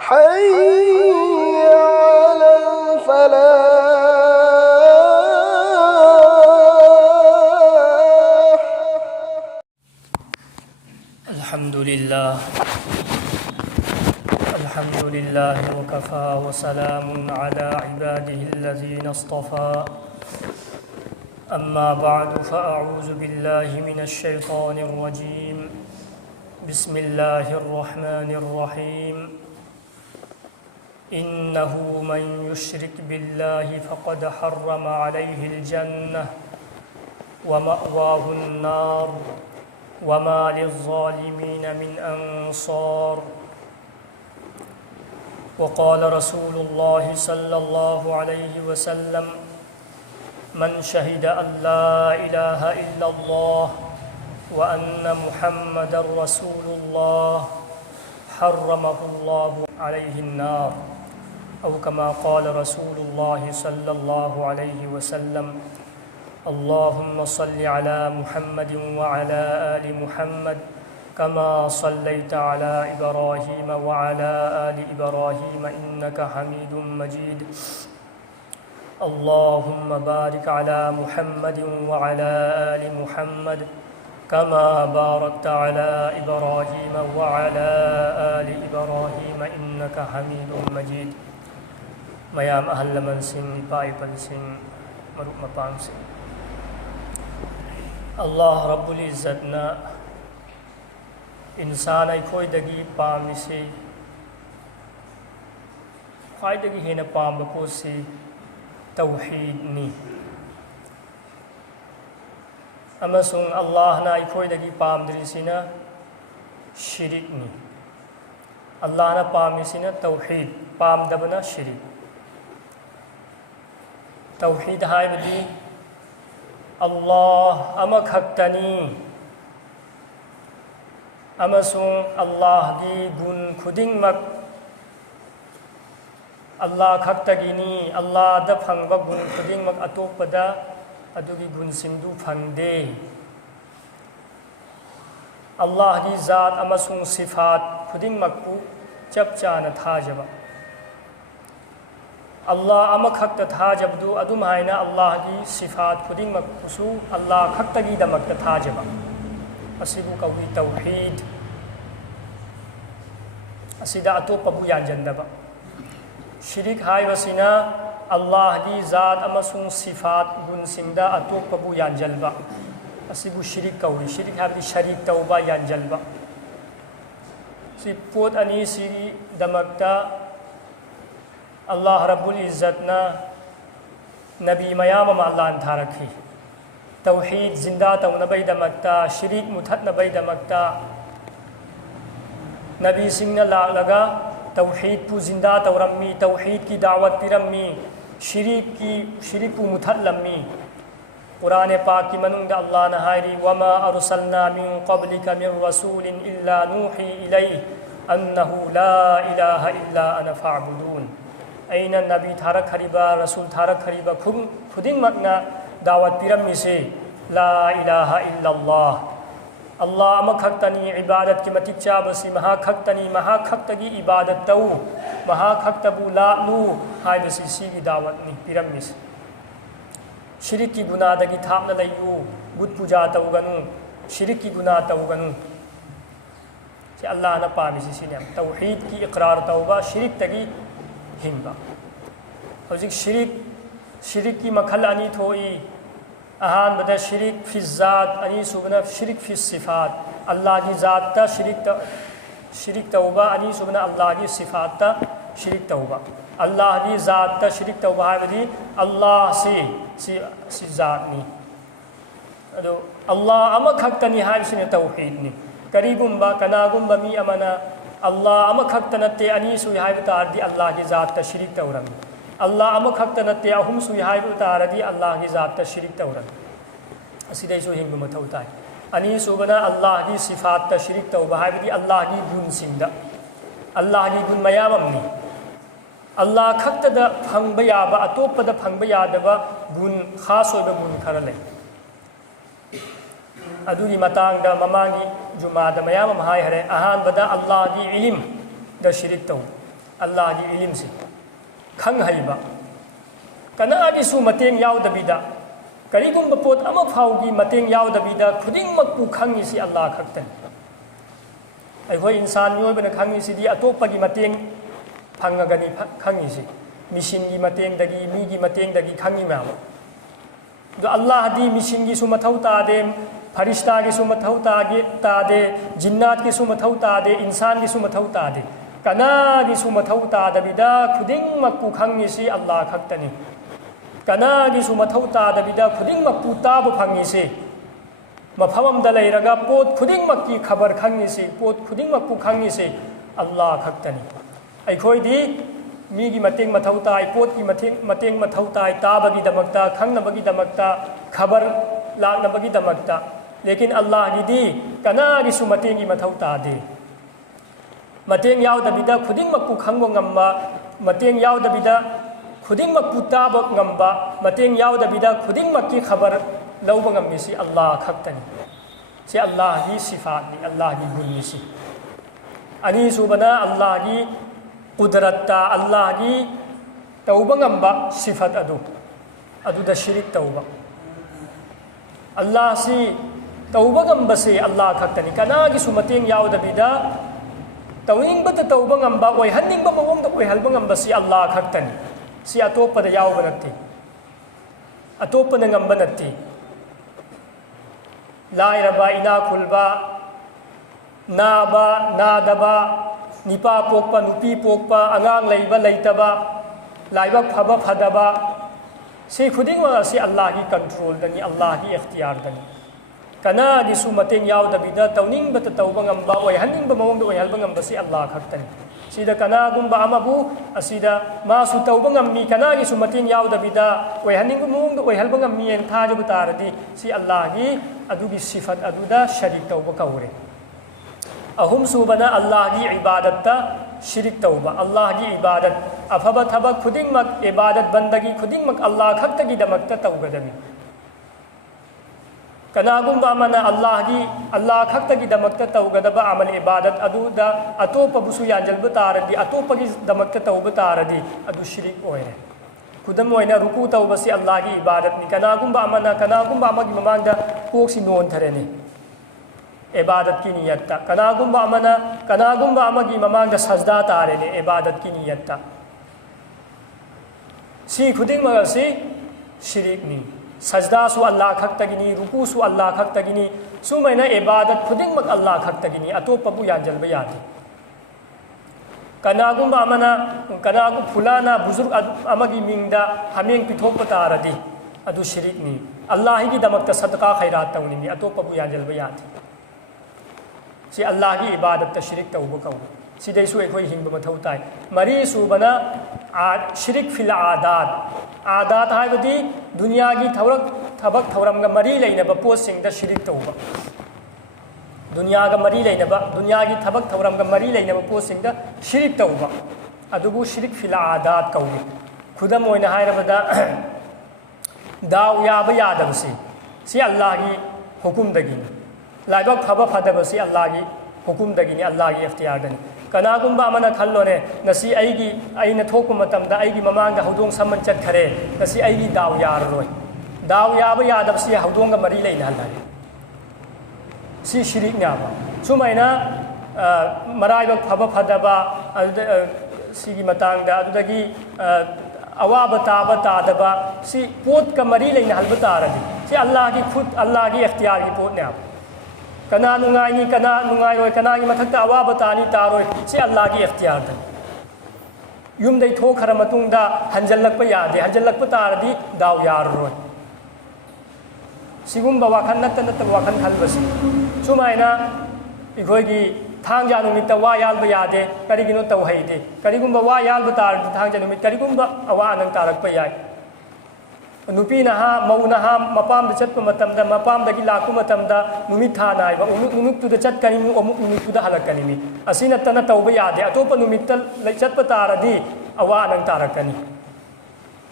حي على الفلاح. الحمد لله وكفى وسلام على عباده الذين اصطفى. أما بعد فأعوذ بالله من الشيطان الرجيم. بسم الله الرحمن الرحيم. إنه من يشرك بالله فقد حرم عليه الجنة ومأواه النار وما للظالمين من أنصار. وقال رسول الله صلى الله عليه وسلم: من شهد أن لا إله إلا الله وأن محمدا رسول الله حرمه الله عليه النار، أو كما قال رسول الله صلى الله عليه وسلم: اللهم صل على محمد وعلى آل محمد كما صليت على إبراهيم وعلى آل إبراهيم إنك حميد مجيد. اللهم بارك على محمد وعلى آل محمد كما باركت على إبراهيم وعلى آل إبراهيم إنك حميد مجيد. ميام أهل من سن بايبل سن مروك مبان سن الله رب العزتنا इंसान अखोदगी पामिसे ख्वाइदगी हेन पाम पोसे तौहीदनी अमसुंग अल्लाहना अखोदगी पामद्रिसिना शिरिकनी. अल्लाहना पामिसिना तौहीद पामदबना शिरिक. तौहीद हाइबदी अल्लाह अमखक्तनी अमसुंग अल्लाह की गुण खुदिंगमक अल्लाह खक्तगिनी. अल्लाह द फंगबा गुण खुदिंगमक अतोपदा अदुगी गुण सिंधु फंगदे. अल्लाह की जात अमसुंग सिफात खुदिंगमकपु चप चाना थाजबा. अल्लाह अमखक्त थाजबदु अदुमायना अल्लाह की सिफात खुदिंगमकपुसु अल्लाह खक्तगी दमक थाजबा. असिबु कौली तौहीद. असिदा अतोपबु यानजंदबा. शिरिक हाइबसिना अल्लाह की जात अमसुंग सिफात गुणसिंगदा अतोपबु यानजलबा. असिबु शिरिक कौली. शिरिक हाबि शरीक तौबा यानजलबा. सि पोत अनि सिरी दमकता अल्लाह रब्बुल इज्जतना नबी मयाम अल्लाह थारखी. तौहीद जिंदा तौनबैदमक्ता शिरिक मुथतनबैदमक्ता नबी सिंगना लागा तौहीद पु जिंदा तौरम्मी. तौहीद की दावत पिरम्मी. शिरिक पु मुथतलम्मी. कुरान पाक की मनुंग अल्लाह ने हायरी वमा अरसलना मिन क़ब्लिका मिन रसूलिन इल्ला नूही इलैहि अन्नहु ला इलाहा इल्ला अना फ़अबुदून. ऐना नबी थारक खरीबा रसूल थारक खरीबा खुदिंगमकना दावत पिरम्मी से ला इलाहा इल्लल्लाह. अल्लाह अमखक्तनी इबादत की मतिक चाबसी महाखक्तनी महाखक्तगी इबादत तऊ महाखक्तबु लालू हाइबसी सीगी दावत नि पिरम्मी से. शिरिक की गुनादगी थापना लयू. बुत पूजा तौगनु. शिरिक की गुना तौगनु. से अल्लाह न पामिसी सिने तौहीद की इकरार तौबा शिरिक तगी हिंबा. हौजिक शिरिक की मखल अनी थोई. अहान बदा शिरिक फिज़ात अनी सुबना शिरिक फिज़सिफ़ात. अल्लाह की ज़ात ता शिरिक तौबा अनी सुबना अल्लाह की सिफ़ात ता शिरिक तौबा. अल्लाह की ज़ात ता शिरिक तौबा है बदी अल्लाह से ज़ात नी. अदो अल्लाह अमखक्तनी है बिसने तौहीद नी. करीगुम्बा कनागुम्बा मी अमना अल्लाह अमखक्तनते अनी सुई है बतारदी अल्लाह की ज़ात ता शिरिक तौरमी. अल्लाह अमखक्तनते अहुम सुई है बतारदी अल्लाह की ज़ात ता शिरिक तौरमी. असिदैसु हिंग मथौ ताई. अनी सुबना अल्लाह की सिफात ता शिरिक तौबा है बदी अल्लाह की गुण सिंदा. अल्लाह की गुण मयामनी. अल्लाह खक्तदा फंगबा याबा अतोपदा फंगबा यादबा गुण खास होइबा गुण खरा लई. अदुगी मतांगदा ममांगी जुमादा मयाम हाय हरे अहानबदा अल्लाह की इल्म द शिरिक तौ. Allah gi ilim si khang haiba kana gi su mateng yaw dabida karigum pot ama phau gi mateng yaw dabida khuding mak pu khangi si Allah khaktan ai hoi insan yoi bana khangi si di atopa gi mateng phangagani khangi si mission gi mateng dagi mi gi mateng dagi khangi ma do Allah di mission gi su mathau ta de farishta gi su mathau ta de jinnat gi su mathau ta de insan gi su mathau ta de kana gi su mathau ta dabida khuding mak pu khangi si Allah khaktani kana gi su mathau ta dabida khuding mak pu ta bu phangi si mafamam da leiraga pot khuding mak ki khabar khangi si pot khuding mak pu khangi si Allah khaktani ai khoi di mi gi mateng mathau tai pot gi mateng mathau tai ta bagi damakta khang na bagi damakta khabar la na bagi damakta lekin Allah gi di kana gi su mateng gi mathau ta de mateng yaw dabida khuding mak pu khangbo ngamma mateng yaw dabida khuding mak pu ta bak ngamba mateng yaw dabida khuding mak ki khabar lauba ngammi si Allah khaktani si Allah gi sifat ni Allah gi gun ni si ani subana Allah gi qudratta Allah gi tauba ngamba sifat adu da syirik tauba Allah si tauba ngamba si Allah khaktani kana gi sumateng yaw dabida tawing bata tauba ngamba oi hanning ba mawong da oi halba ngamba si Allah khaktani si atopa da yaw banatti atopa na ngamba natti lairaba ina khulba naba nadaba nipa pokpa nupi pokpa angang leiba leitaba laibak phaba phadaba si khuding wa si Allah gi control dani Allah gi ikhtiyar dani kana gi su mateng yaw dabida tawning bata tauba ngamba oi hanning ba mawong da oi halba ngamba si Allah khaktani sida kana gumba amabu asida ma su tauba ngammi kana gi su mateng yaw dabida oi hanning ba mawong da oi halba ngammi en tha jabu taradi si Allah gi adugi sifat aduda sharik tauba kaure ahum subana Allah gi ibadatta shirik tauba Allah gi ibadat afaba thaba khuding mak ibadat bandagi khuding mak Allah khakta gi damakta taugadami kanagumba mana Allah khakta gi damakta taugadaba amal ibadat aduda atopa busu yanjal butaradi atopa gi damakta tauba taradi adu shirik oire kudam oina ruku tauba si Allah gi ibadat ni kanagumba amagi mamangda kok si non thareni ibadat ki niyatta kanagumba amagi mamangda sajda tareni ibadat ki niyatta si khuding ma si shirik ni sajda su Allah khaktagini ruku su Allah khaktagini sumaina ibadat khuding mak Allah khaktagini atopa bu yanjal ba yati kanagumba kanagu fulana buzurg amagi mingda hameng pithok pataradi adu shirik ni Allah gi damakta sadqa khairat tawni ni atopa bu yanjal ba yati si Allah gi ibadat ta shirik tawbu kaw si dai su ekoi hingba mathau tai mari su bana shirik fil adat haibadi dunya gi thabak thauram ga mari leina ba posing da shirik tawba dunya ga mari leina ba dunya gi thabak thauram ga mari leina ba posing da shirik tawba adugu shirik fil adat kawni khudam oina hairabada daw ya ba yadabsi si Allah gi hukum dagini laibak phaba phadabasi Allah gi hukum dagini Allah gi ikhtiyar dani kanagumba amana khallone nasi aina thoku matamda aigi mamanga hodong samman chat khare nasi aigi daw yar roi daw yaba yadab si hodong ga mari leina halai si shirik nyaba sumaina marai bak phaba phadaba sigi matangda adudagi awaba tadaba si pot ka mari leina halba taradi si Allah gi khud Allah gi ikhtiyar gi pot nyaba kana nungai ni kana nungai roi kana gi mathakta awaba tani taroi si Allah gi ikhtiyar da yum dai tho khara matung da hanjallak pa yade hanjallak pa taradi daw yar roi sigum ba wakhan natta wakhan khalbasi sumaina igoi gi thangja numit ta wa yal ba yade kari gino taw haide kari gum ba wa yal ba tar thangja numit kari gum ba awa nang tarak pa yai nupi na ha mau na ha mapam da chat pa matam da mapam da gi laku matam da numit tha nai ba unuk tu da chat kani mu omuk numit tu da halak kani mi asina tana tauba yade atopa numit ta lai chat pa taradi awa nang tarak kani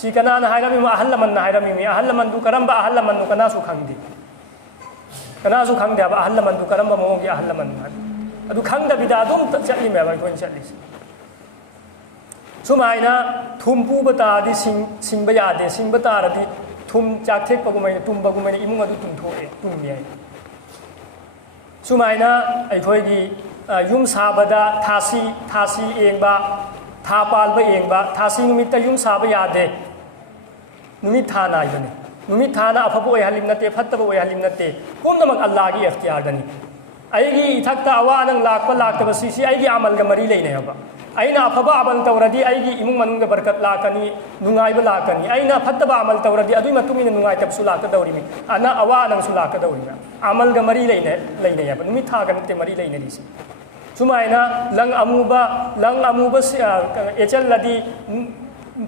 si kana na hairami ma ahallaman na hairami mi ahallaman du karamba ahallaman nu kana su khangdi kana su khangdi ba ahallaman du karamba mo gi ahallaman adu khangda bida dum chatli me ba ko chatli सुमाइना थुम पुब तारदी सिंग यादे सिंग तारदी थुम चाथेक पगुमैना तुम्बगुमैना इमुंग अदु तुमथोए तुमने सुमाइना अखोइगी yum साबदा थासी एंबा था पालबा एंबा थासी नुमित्ता yum साब यादे नुमित था नाइबने नुमित थाना अफब ओयहलिम नते फत्तब ओयहलिम नते पुनमक अल्लाह की इख्तियारदनी अयगी इथक्ता अवानंग Lakpa लाक्तब cc अयगी अमलगा मरी लेने हबा अइना अफबा अमल तौरदी अयगी इमुंग मनुंग बरकत लाकनी नुंगाइबा लाकनी अइना फत्तबा अमल तौरदी अदुई मतुमिन नुंगाइतब सुलाकदौरिमि अना अवानंग सुलाकदौरिमि अमलगा मरी लेने हबा नुमित थागा नते मरी लेने दिसी सुमाइना लंग अमूबा एचलदी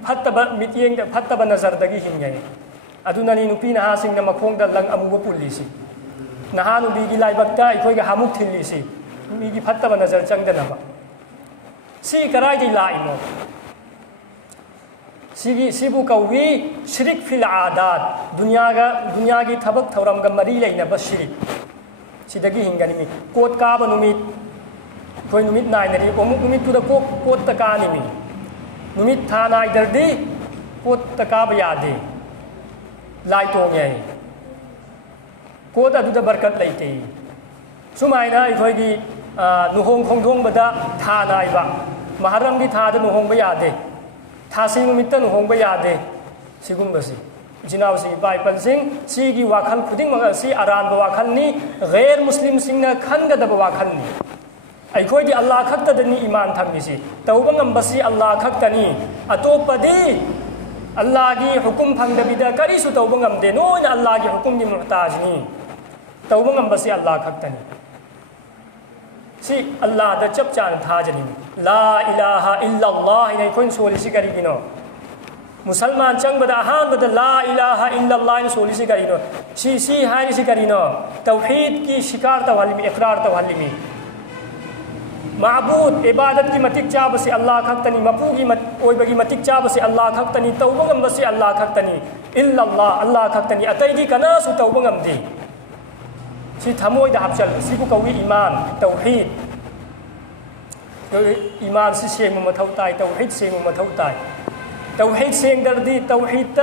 फत्तबा मितियेंग फत्तबा नजरदगी हिंगै अदुननी नुपी नहासिंग मखोंगदा लंग अमूबा पुलिसी नहा नुबीगी लाइबक्ता अखोइगा हामुक थिल्लिसी मीगी फत्तबा नजर चंगदनबा सी कराइदि लाइनो सिबु कौवी शिरिक फिल आदात दुनिया की थबक थौरमगा मरी लेनबा शिरिक सिदगी हिंगनिमी कोट काबा नुमित कोई नुमित नाइनरी ओमुक नुमित तुदा कोट तकानिमी नुमित था नाइदरदी कोट तकाबा यादे लाई तोंगे कोट अदुदा बरकत लेते सुमाइना अखोइगी नुहोंग खोंगदोंबदा था नाइबा महरम की था नुहोंबा यादे थासी नुमित्ता नुहोंबा यादे सिगुंबसी जिनावसी बाइपल सिंह सीगी वाखल खुदिंग सी अरानबा वाखलनी गैर मुस्लिम सिंह खनगदबा वाखलनी अखोइदी अल्लाह खक्तदनी ईमान थमिसी तौबा ngambasi अल्लाह खक्तनी अतोपदी अल्लाह की हुकुम फंगदबिदा करिसु तौबा ngamde नोना अल्लाह की हुकुम की मुहताजनी तौबा ngambasi Allah खक्तनी C Allah the चप चान थाजनी ला इलाहा इल्लल्लाह इनै कोइन सोलिसी करिगिनो मुसलमान चंगबदा अहानबदा ला इलाहा इल्लल्लाह इन सोलिसी करिनो सी हारिसी करिनो तौहीद की शिकार तवहलिमी इकरार तवहलिमी माबूद इबादत की मतिक चाब से अल्लाह खक्तनी मपू की ओइबगी मतिक चाब से अल्लाह खक्तनी तौबा ngambasi अल्लाह खक्तनी इल्लल्लाह अल्लाह खक्तनी अतैदी कनासु तौबा ngamdi सी थमोइदा हपचल सिबु कौवी ईमान तौहीद ईमान से सेंग मथौ ताई तौहीद सेंग मथौ ताई तौहीद सेंगदरदी तौहीद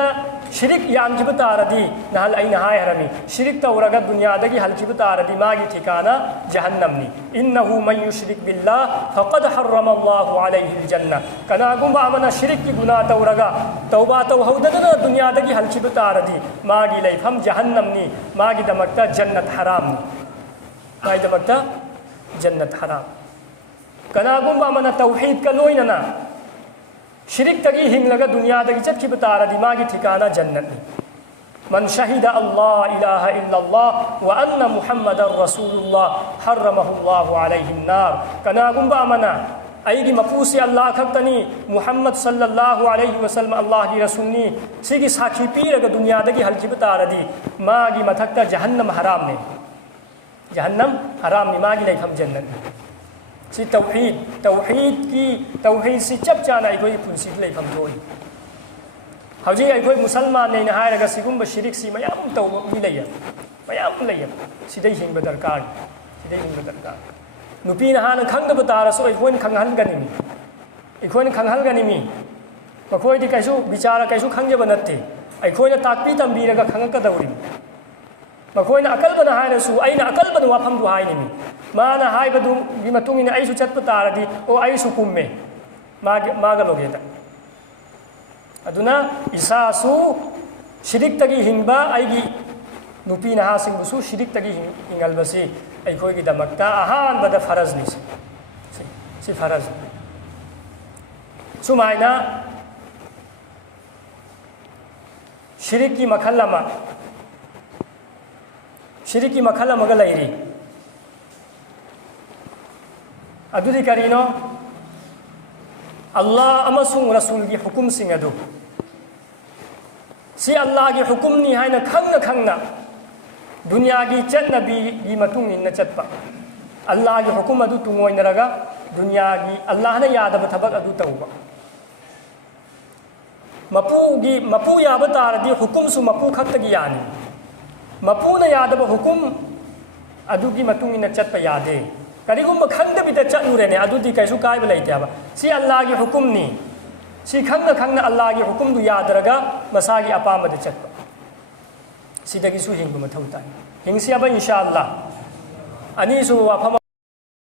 शिरिक यामजिब तारदी नहल आई नहाय हरमी शिरिक तौरगा दुनियादगी हलजिब तारदी मागी ठिकाना जहन्नमनी इन्नहु मन युश्रिक बिल्लाह फक़द हर्रमल्लाहु अलैहिल जन्नह कनागुंबा अमना शिरिक की गुनाह तौरगा तौबा तौहौदना दुनियादगी हलजिब तारदी मागी लैफम जहन्नमनी मागी दमकता जन्नत हरामनी मागी दमकता जन्नत हराम कनागुंबा अमना तौहीद का लोइनना शिरिक तगी हिंगलगा दुनिया तगी चटखिब तारदी मागी ठिकाना जन्नत मन शहीद अल्लाह इलाहा इल्लल्लाह व अन्न मुहम्मदर रसूलुल्लाह हर्रमहुल्लाहु अलैहिन नार कनागुंबा अमना अयगी मपूसी अल्लाह खक्तनी मुहम्मद सल्लल्लाहु अलैहि वसल्लम अल्लाह की रसूलनी सिगी साखी पीरगा दुनिया तगी हलखिब तारदी मागी मथक्ता जहन्नम हराम ने जहन्नम हराम ने मागी लैफम जन्नत सी तौहीद सी चप चाना अखोई पुंसी लेफम थोई हौजी अखोई मुसलमान ने हायरगा सिगुंबा शिरिक सी मयाम तौब मी लैय मयाम लैय सिदै हिंब दरकार नुपी नहान खंगदब तारसो अखोइन खंगहलगनिमी मखोइदी कैसु विचार कैसु खंगजब नत्ते अखोइना ताकपी तंबीरगा खंगकदौरी मखोइना अकलबना हायरसु अइना अकलबना वाफमदु हायनिमी माना हाइबदु की मतुंगिना अइसु चत्प तारदी ओ अइसु कुम्मे मागा लोगेता अदुना इसासु शिरिक तगी हिंबा अइगी नुपी नहासिंगबुसु शिरिक तगी हिंगलबसी अइखोइगी दमक्ता अहानबदा फरजनी सी फरज सुमाइना शिरिक की मखल अमगा लैरी अदुदी करीनो अल्लाह अमसुंग रसूल की हुकुम सिंग अदु सी अल्लाह की हुकुम नि हाइना खंगना दुनिया की चटनबी की मतुंग इन चटपा अल्लाह की हुकुम अदु तुंगोइनरगा दुनिया की अल्लाह ने यादब थबक अदु तौबा मपू याब तारदी हुकुम सु मपू खक्तगी यानी मपू न यादब हुकुम अदु की मतुंग इन चटपा यादे करीगुम खंगदबिदा चलुरेने अदुदी कैसु कायब लैते सी अल्लाह की हुकुम नि सी खंगना खंगना अल्लाह की हुकुम दु यादरगा मसा की अपामद चटप सिदगी सु हिंग मथौ ताई हिंगसियाबा इंशाअल्लाह अनीसु वाफम